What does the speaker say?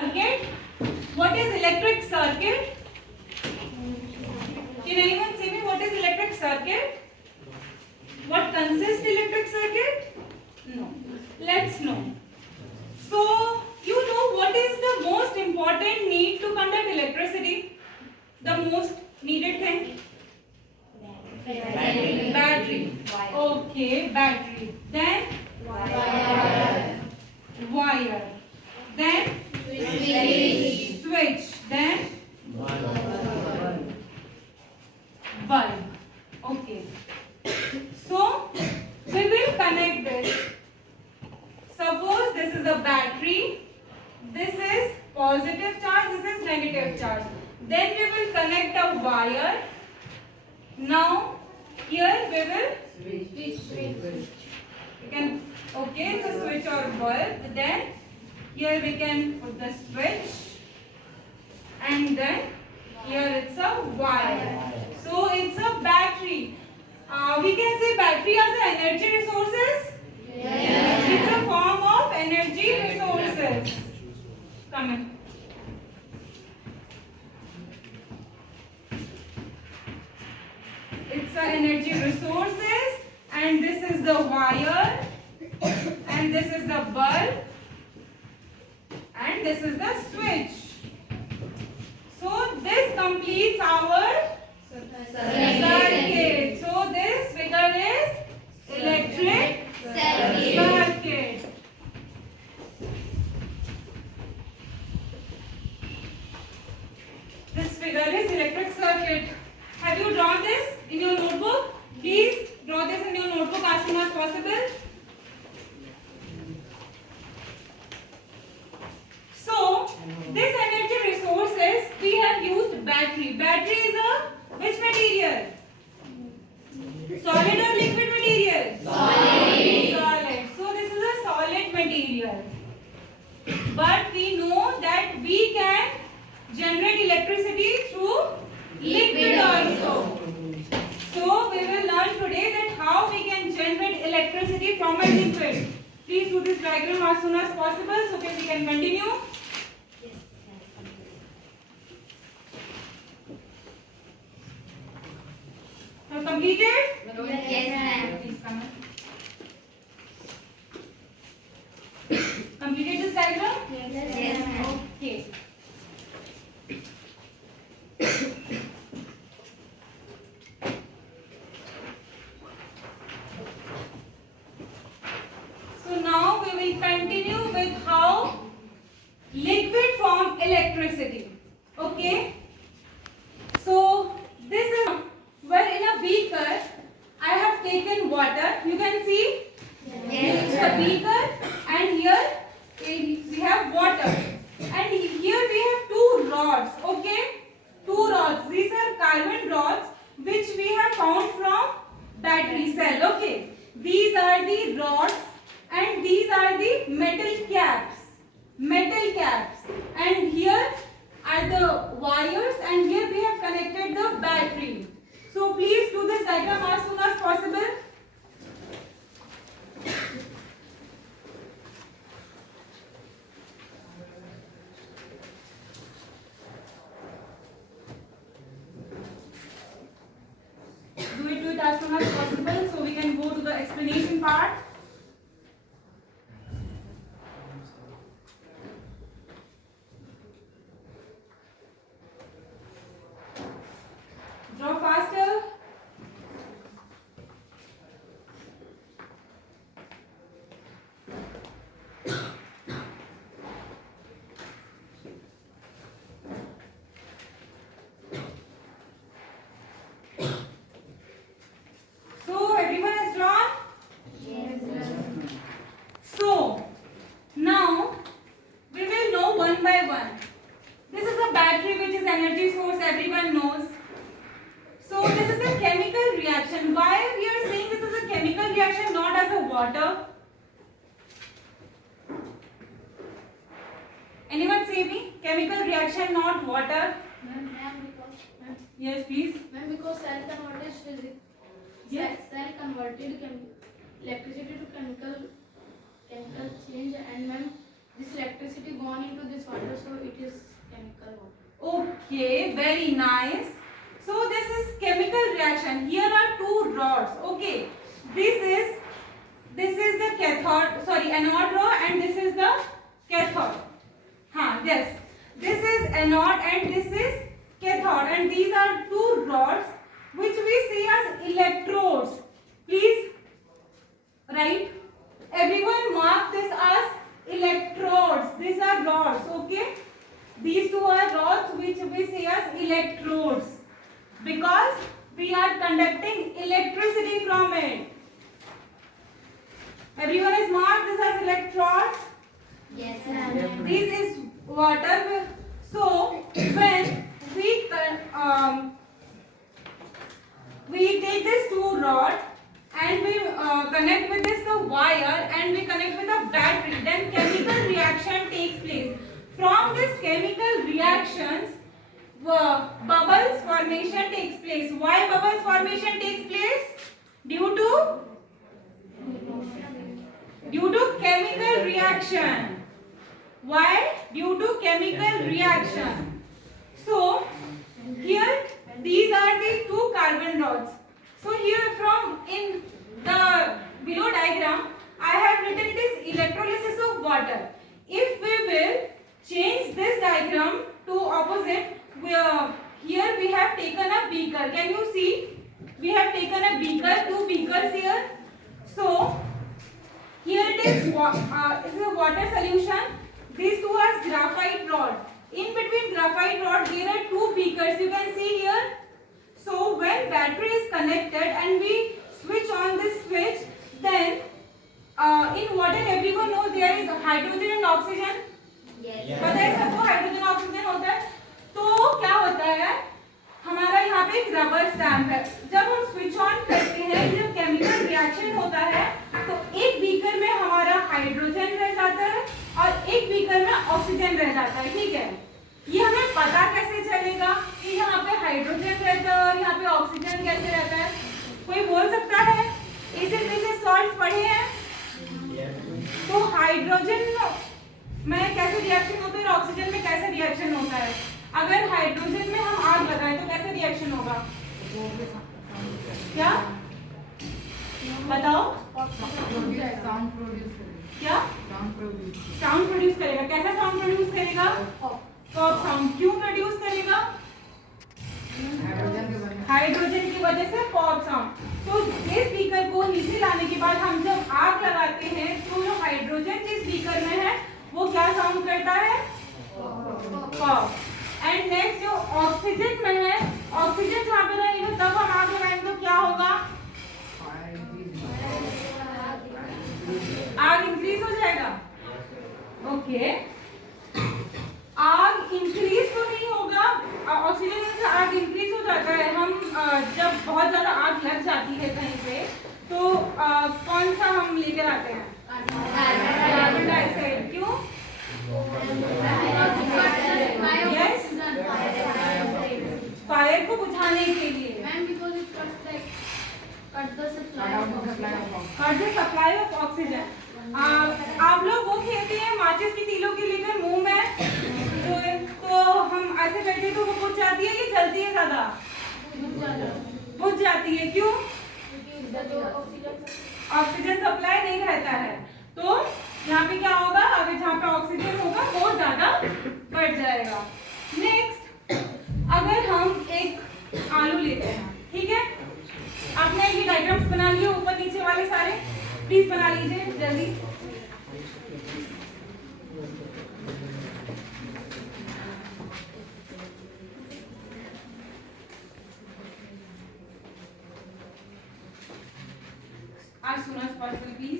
Circuit. What is electric circuit? Can anyone say me what is electric circuit? What consists electric circuit? No. Let's know. So, you know what is the most important need to conduct electricity? The most needed thing? Battery. Battery. Okay, battery. Then? Wire. Then? Switch. Then? Bulb. Okay. So, we will connect this. Suppose this is a battery. This is positive charge. This is negative charge. Then we will connect a wire. Now, here we will switch. We can, okay, it's a switch or bulb. Then, here we can put the switch. And then, here it's a wire. So, it's a battery. We can say battery as an energy resources. Yes. It's a form of energy resources. Come in. It's a energy resources, and this is the wire, and this is the bulb, and this is the switch. So this completes our circuit. So this figure is electric circuit. This figure is electric circuit. Have you drawn this in your notebook? Please draw this in your notebook as soon as possible. So, this energy resources we have used battery. Battery is a which material? Solid or liquid material? Solid. Solid. So, this is a solid material. But we know that we can generate electricity through liquid also. So, we will learn today that how we can generate electricity from a liquid. Please do this diagram as soon as possible so that we can continue. Have completed? Yes, ma'am. Please come in. Completed this diagram? Yes, ma'am. Okay. So now we will continue with how liquid form electricity. Okay. So this is where in a beaker I have taken water. You can see Yes, it's a beaker, and here we have water, and here we have two rods. Okay, two rods. These are carbon rods which we have found from battery cell. Okay, these are the rods, and these are the metal caps. Metal caps, and here are the wires, and here we have connected the battery. So please do this diagram as soon as possible. Do it as soon as possible so we can go to the explanation part. Draw faster. So everyone has drawn? Yes, ma'am. So now we will know one by one. This is a battery which is energy source, everyone knows. So this is a chemical reaction. Why we are saying this is a chemical reaction, not as a water? Anyone say me? Chemical reaction, not water. Yes, please. Because cell converted physics, Yes. cell converted electricity to chemical change, and when this electricity gone into this water, so water. Okay, very nice. So this is chemical reaction. Here are two rods. Okay, this is the cathode. Sorry, anode rod, and this is the cathode. Yes. This is anode and this is cathode, and these are two rods which we see as electrodes. Please write. Everyone mark this as electrodes. These are rods. Okay. These two are rods which we see as electrodes because we are conducting electricity from it. Everyone is marked this as electrodes. Yes, ma'am. This is water. So when we take this two rod and we connect with this the wire and we connect with a battery, then chemical reaction takes place. From this chemical reactions, bubbles formation takes place. Why bubbles formation takes place? Due to chemical reaction. Why? Due to chemical reaction. So here these are the two carbon rods. So here from in the below diagram I have written this electrolysis of water. If we will change this diagram to opposite, here we have taken a beaker. Can you see? We have taken a beaker, two beakers here. So here it is a water solution. These two are graphite rod. In between graphite rod there are two beakers. You can see here. So when battery is connected and we switch on this switch, then in water everyone knows there is hydrogen and oxygen. पता है सबको hydrogen oxygen होता है. तो क्या होता है, हमारा यहाँ पे एक रबर स्टैम्प है. जब हम स्विच ऑन करते हैं, जब केमिकल रिएक्शन होता है तो एक बीकर में हमारा हाइड्रोजन रह जाता है और एक बीकर में ऑक्सीजन रह जाता है. ठीक है, ये हमें पता कैसे चलेगा कि यहाँ पे हाइड्रोजन रहता है और यहाँ पे ऑक्सीजन कैसे रहता है? कोई बोल सकता है? एसिड सॉल्ट पढ़े हैं तो हाइड्रोजन में कैसे रिएक्शन होता है और ऑक्सीजन में कैसे रिएक्शन होता है? अगर हाइड्रोजन में हम आग लगाएं तो कैसे रिएक्शन होगा? क्या बताओ? क्या साउंड प्रोड्यूस करेगा? कैसा साउंड प्रोड्यूस करेगा? Pop sound. क्यों प्रोड्यूस करेगा? हाइड्रोजन की वजह से पॉप साउंड. तो इस बीकर को नीचे लाने के बाद हम जब आग लगाते हैं तो जो हाइड्रोजन जिस बीकर में है वो क्या साउंड करता है? पॉप. एंड नेक्स्ट जो ऑक्सीजन में है, ऑक्सीजन जहाँ पे रहेगा तब हम आग लगाएंगे तो क्या होगा? आग इंक्रीज हो जाएगा. ओके, आग इंक्रीज तो नहीं होगा. ऑक्सीजन से आग इंक्रीज हो जाता है. हम जब बहुत ज्यादा आग लग जाती है कहीं पे तो कौन सा हम लेकर आते हैं? Carbon dioxide. क्यों? यस, फायर को बुझाने के लिए. cut the supply of oxygen. आप लोग वो खेलते हैं माचिस की तीलों के लेकर मुंह में तो हम ऐसे करते हैं तो वो बुझ जाती है कि जलती है? ज्यादा बुझ जाती है. क्यों? ऑक्सीजन सप्लाई नहीं रहता है. तो यहाँ पे क्या होगा? अगर जहाँ पे ऑक्सीजन होगा वो ज्यादा बढ़ जाएगा. नेक्स्ट, अगर हम एक आलू लेते हैं, ठीक है, आपने ये डायग्राम्स बना लिए ऊपर नीचे वाले सारे, प्लीज बना लीजिए जल्दी. as soon as possible please.